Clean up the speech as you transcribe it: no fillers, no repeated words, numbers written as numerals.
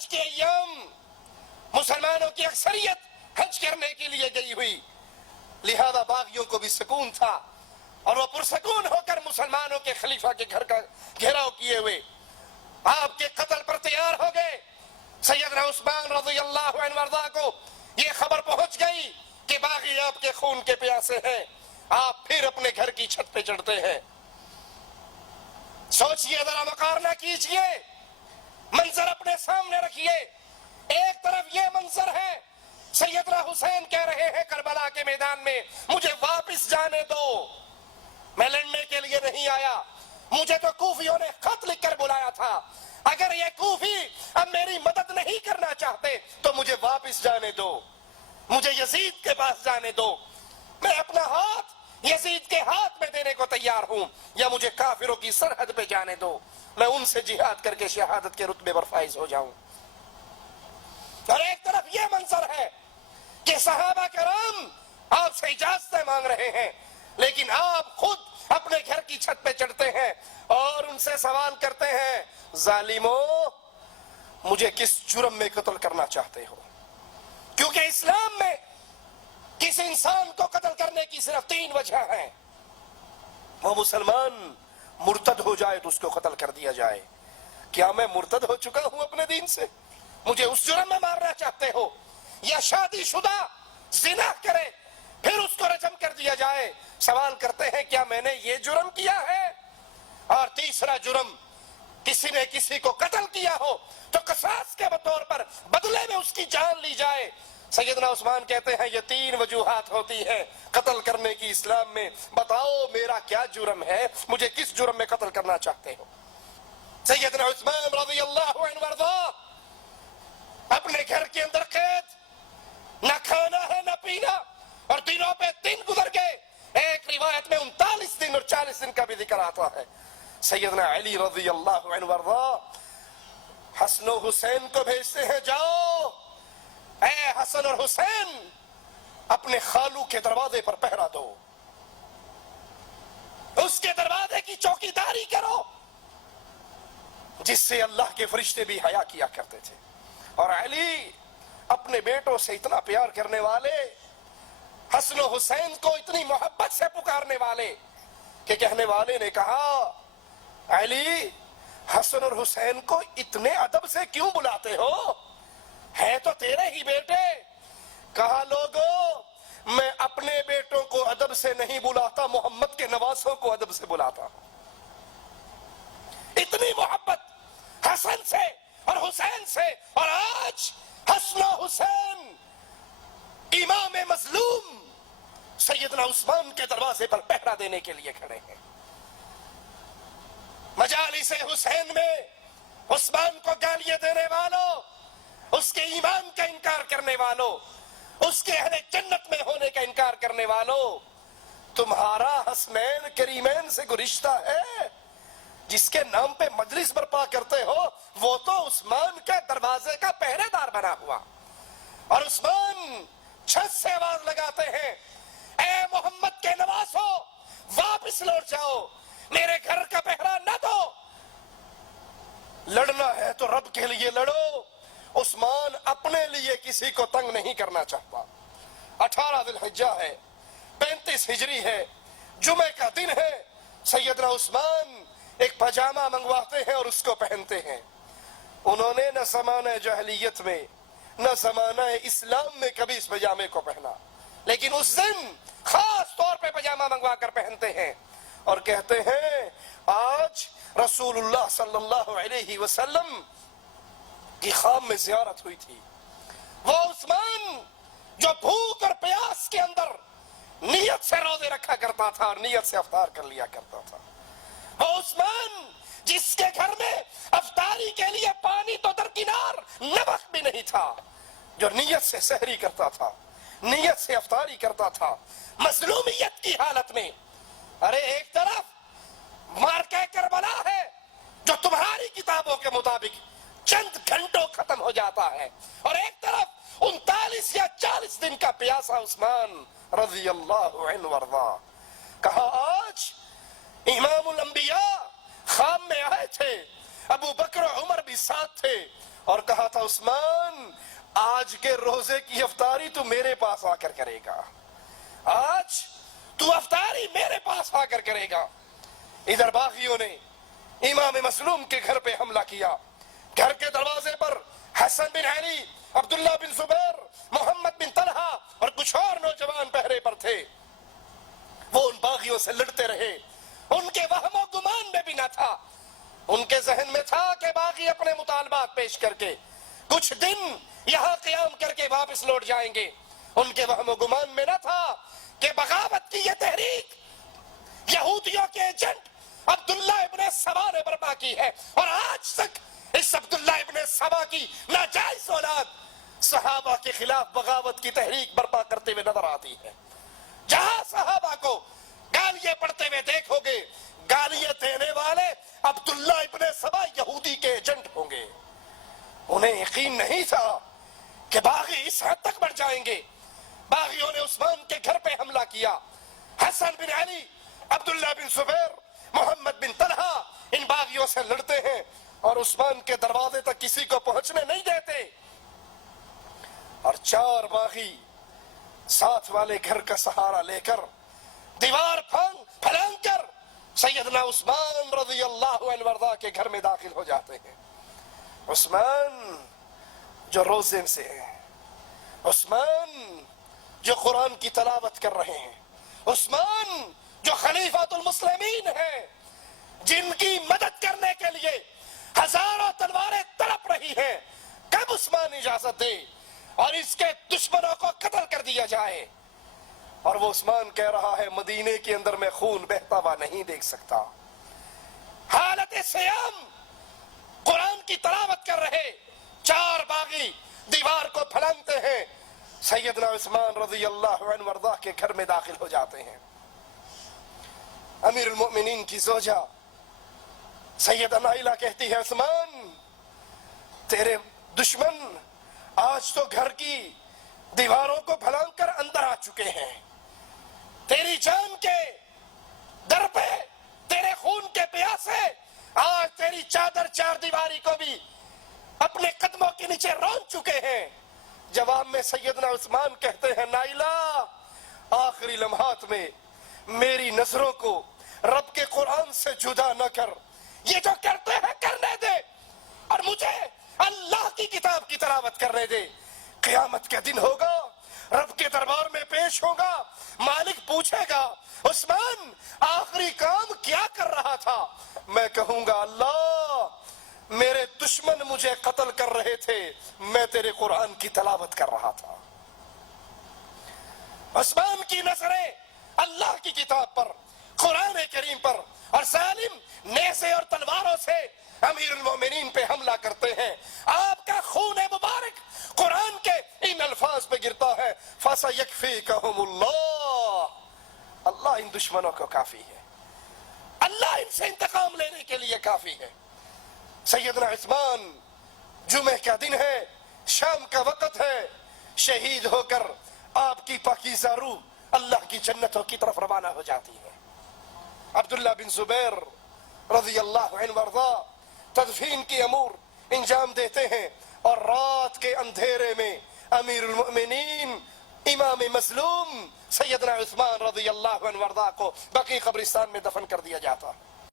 حج کے ایام مسلمانوں کی اکثریت حج کرنے کے لیے گئی ہوئی، لہذا باغیوں کو بھی سکون تھا اور وہ پرسکون ہو کر مسلمانوں کے خلیفہ کے گھر کا گھیراؤ کیے ہوئے آپ کے قتل پر تیار ہو گئے۔ سیدنا عثمان رضی اللہ عنہ وارضاہ کو یہ خبر پہنچ گئی کہ باغی آپ کے خون کے پیاسے ہیں، آپ پھر اپنے گھر کی چھت پہ چڑھتے ہیں۔ سوچئے، ذرا مقارنہ کیجئے، منظر اپنے سامنے رکھیے۔ ایک طرف یہ منظر ہے، سیدنا حسین کہہ رہے ہیں کربلا کے میدان میں، مجھے واپس جانے دو، میں لڑنے کے لیے نہیں آیا، مجھے تو کوفیوں نے خط لکھ کر بلایا تھا، اگر یہ کوفی اب میری مدد نہیں کرنا چاہتے تو مجھے واپس جانے دو، مجھے یزید کے پاس جانے دو، میں اپنا ہاتھ یزید کے ہاتھ میں دینے کو تیار ہوں، یا مجھے کافروں کی سرحد پہ جانے دو، میں ان سے جہاد کر کے شہادت کے رتبے پر فائز ہو جاؤں۔ اور ایک طرف یہ منظر ہے کہ صحابہ کرام آپ سے اجازتیں مانگ رہے ہیں، لیکن آپ خود اپنے گھر کی چھت پہ چڑھتے ہیں اور ان سے سوال کرتے ہیں، ظالموں مجھے کس جرم میں قتل کرنا چاہتے ہو؟ کیونکہ اسلام میں کسی انسان کو قتل کرنے کی صرف 3 وجہ ہیں، وہ مسلمان مرتد ہو جائے تو اس کو قتل کر دیا جائے۔ کیا میں مرتد ہو چکا ہوں اپنے دین سے؟ مجھے اس جرم میں مارنا چاہتے ہو؟ یا شادی شدہ زنا کرے پھر اس کو رجم کر دیا جائے؟ سوال کرتے ہیں کیا میں نے یہ جرم کیا ہے؟ اور تیسرا جرم، کسی نے کسی کو قتل کیا ہو تو قصاص کے طور پر بدلے میں اس کی جان لی جائے۔ سیدنا عثمان کہتے ہیں یہ 3 وجوہات ہوتی ہیں قتل کرنے کی اسلام میں، بتاؤ میرا کیا جرم ہے، مجھے کس جرم میں قتل کرنا چاہتے ہو؟ سیدنا عثمان رضی اللہ عنہ وارضاہ اپنے گھر کے اندر قید، نہ کھانا ہے نہ پینا، اور دنوں پہ دن گزر گئے، ایک روایت میں 39 دن اور 40 دن کا بھی ذکر آتا ہے۔ سیدنا علی رضی اللہ عنہ وارضاہ حسن و حسین کو بھیجتے ہیں، جاؤ اے حسن اور حسین اپنے خالو کے دروازے پر پہرا دو، اس کے دروازے کی چوکیداری کرو، جس سے اللہ کے فرشتے بھی حیا کیا کرتے تھے۔ اور علی اپنے بیٹوں سے اتنا پیار کرنے والے، حسن و حسین کو اتنی محبت سے پکارنے والے کہ کہنے والے نے کہا، علی حسن اور حسین کو اتنے ادب سے کیوں بلاتے ہو؟ ہے تو تیرے ہی بیٹے۔ کہا لوگوں میں اپنے بیٹوں کو ادب سے نہیں بلاتا، محمد کے نواسوں کو ادب سے بلاتا ہوں۔ اتنی محبت حسن سے اور حسین سے، اور آج حسن و حسین امام مظلوم سیدنا عثمان کے دروازے پر پہرا دینے کے لیے کھڑے ہیں۔ مجالس حسین میں عثمان کو گالیاں دینے والوں، اس کے ایمان کا انکار کرنے والوں، اس کے اہل جنت میں ہونے کا انکار کرنے والوں، تمہارا حسنین کریمین سے کوئی رشتہ ہے؟ جس کے نام پہ مجلس برپا کرتے ہو وہ تو عثمان کے دروازے کا پہرے دار بنا ہوا، اور عثمان چھت سے آواز لگاتے ہیں، اے محمد کے نواسو واپس لوٹ جاؤ، میرے گھر کا پہرا نہ دو، لڑنا ہے تو رب کے لیے لڑو۔ عثمان اپنے لیے کسی کو تنگ نہیں کرنا چاہتا۔ 18 ذی الحجہ ہے، 35 ہجری ہے، جمعہ کا دن ہے، سیدنا عثمان ایک پاجامہ منگواتے ہیں اور اس کو پہنتے ہیں۔ انہوں نے نہ زمانہ جاہلیت میں نہ زمانہ اسلام میں کبھی اس پاجامے کو پہنا، لیکن اس دن خاص طور پہ پاجامہ منگوا کر پہنتے ہیں اور کہتے ہیں آج رسول اللہ صلی اللہ علیہ وسلم کی خواب میں زیارت ہوئی تھی، وہ عثمان جو بھوک اور پیاس کے اندر نیت سے روزے رکھا کرتا تھا اور نیت سے افطار کر لیا کرتا تھا، وہ عثمان جس کے گھر میں افطاری کے لیے پانی تو درکنار نمک بھی نہیں تھا، جو نیت سے سحری کرتا تھا، نیت سے افطاری کرتا تھا مظلومیت کی حالت میں۔ ارے ایک طرف مارکہ کربلا ہے جو تمہاری کتابوں کے مطابق چند گھنٹوں ختم ہو جاتا ہے، اور ایک طرف 39 یا 40 دن کا پیاسا عثمان رضی اللہ عنہ وارضاہ۔ کہا آج امام الانبیاء خواب میں آئے تھے، ابو بکر و عمر بھی ساتھ تھے، اور کہا تھا عثمان آج کے روزے کی افطاری تو میرے پاس آ کر کرے گا، آج تو افطاری میرے پاس آ کر کرے گا۔ ادھر باغیوں نے امام مظلوم کے گھر پہ حملہ کیا، گھر کے دروازے پر حسن بن علی، عبداللہ بن زبیر، محمد بن طلحہ اور کچھ اور نوجوان پہرے پر تھے۔ وہ ان باغیوں سے لڑتے رہے، ان کے وہم و گمان میں بھی نہ تھا، ان کے ذہن میں تھا کہ باغی اپنے مطالبات پیش کر کے کچھ دن یہاں قیام کر کے واپس لوٹ جائیں گے۔ ان کے وہم و گمان میں نہ تھا کہ بغاوت کی یہ تحریک یہودیوں کے ایجنٹ عبداللہ ابن سبا نے برپا کی ہے، اور آج تک اس عبداللہ ابن سبا کی ناجائز اولاد صحابہ کے خلاف بغاوت کی تحریک برپا کرتے ہوئے نظر آتی ہے۔ جہاں صحابہ کو گالیاں پڑھتے ہوئے دیکھو گے، گالیاں دینے والے عبداللہ ابن سبا یہودی کے ایجنٹ ہوں گے۔ انہیں یقین نہیں تھا کہ باغی اس حد تک بڑھ جائیں گے۔ باغیوں نے عثمان کے گھر پہ حملہ کیا، حسن بن علی، عبداللہ بن زبیر، محمد بن طلحہ ان باغیوں سے لڑتے ہیں اور عثمان کے دروازے تک کسی کو پہنچنے نہیں دیتے، اور چار باغی ساتھ والے گھر کا سہارا لے کر دیوار پھلانگ کر سیدنا عثمان رضی اللہ عنہ وارضاہ کے گھر میں داخل ہو جاتے ہیں۔ عثمان جو روزے سے ہیں، عثمان جو قرآن کی تلاوت کر رہے ہیں، عثمان جو خلیفۃ المسلمین ہیں، جن کی مدد کرنے کے لیے ہزاروں تلواریں تڑپ رہی ہیں، کب عثمان اجازت دے اور اس کے دشمنوں کو قتل کر دیا جائے؟ اور وہ عثمان کہہ رہا ہے مدینے کے اندر میں خون بہتا ہوا نہیں دیکھ سکتا۔ حالت سیام قرآن کی تلاوت کر رہے چار باغی دیوار کو پھلانگتے ہیں، سیدنا عثمان رضی اللہ عنہ وارضاہ کے گھر میں داخل ہو جاتے ہیں۔ امیر المؤمنین کی زوجہ سیدہ نائلہ کہتی ہے عثمان تیرے دشمن آج تو گھر کی دیواروں کو پھلانگ کر اندر آ چکے ہیں، تیری جان کے در پہ تیرے خون کے پیاسے آج تیری چادر چار دیواری کو بھی اپنے قدموں کے نیچے رون چکے ہیں۔ جواب میں سیدنا عثمان کہتے ہیں نائلہ آخری لمحات میں میری نظروں کو رب کے قرآن سے جدا نہ کر، یہ جو کرتے ہیں کرنے دے، اور مجھے اللہ کی کتاب کی تلاوت کرنے دے۔ قیامت کا دن ہوگا، رب کے دربار میں پیش ہوگا، مالک پوچھے گا عثمان آخری کام کیا کر رہا تھا؟ میں کہوں گا اللہ میرے دشمن مجھے قتل کر رہے تھے، میں تیرے قرآن کی تلاوت کر رہا تھا۔ عثمان کی نظریں اللہ کی کتاب پر، قرآن کریم پر، اور ظالم نیزے اور تلواروں سے امیر المومنین پہ حملہ کرتے ہیں۔ آپ کا خون مبارک قرآن کے ان الفاظ پہ گرتا ہے فَسَيَكْفِيكَهُمُ اللَّهُ، اللہ ان دشمنوں کو کافی ہے، اللہ ان سے انتقام لینے کے لیے کافی ہے۔ سیدنا عثمان جمعہ کا دن ہے، شام کا وقت ہے، شہید ہو کر آپ کی پاکیزہ روح اللہ کی جنتوں کی طرف روانہ ہو جاتی ہے۔ عبداللہ بن زبیر رضی اللہ عنہ وارضاہ تدفین کی امور انجام دیتے ہیں، اور رات کے اندھیرے میں امیر المؤمنین امام مظلوم سیدنا عثمان رضی اللہ عنہ وارضاہ کو بقیع قبرستان میں دفن کر دیا جاتا ہے۔